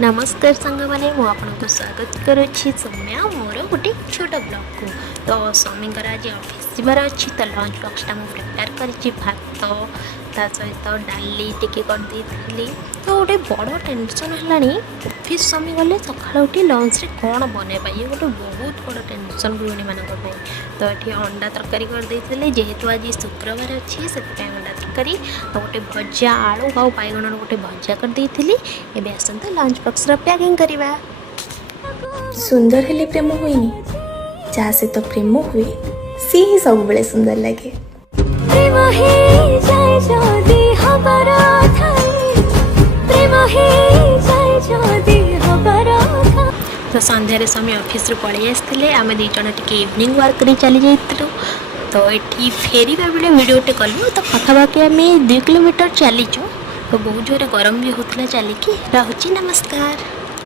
नमस्कार सांग मैंने मुझे स्वागत करुच्ची सौम्या मोर गोटे छोट ब्लॉग को। तो स्वामी आज ऑफिस जबार अच्छी तो लंच बॉक्सटा मुझे प्रिपेयर कर भात ता सहित डाली टिके कर देती। तो गोटे बड़ टेंशन है ऑफिस स्वामी गले सका उठी लंच रे कौन बनवा ये गोटे बहुत बड़ टेंशन गृहिणी मान। तो ये अंडा तरकारी कर जेहेतु आज शुक्रवार अच्छी से अंडा तरकारी गोटे भजा आलू आउ बैगण गोटे भजा कर एबे आसंता लंच बॉक्स पैकिंग करवा। सुंदर हेले प्रेम हुईनी जहाँ से तो प्रेम हुए सी ही सब बड़े सुंदर लगे। तो संध्यारे समय ऑफिस पलि आसते आम दीज टी इवनिंग वर्क कर चली जाइलु। तो ये फेरवा बेले भिडियोटे कलु तो पाखापाखि आम 2 किलोमीटर चलीचु। तो बहुत जोरे गरम भी होता चलिकी। रहुची नमस्कार।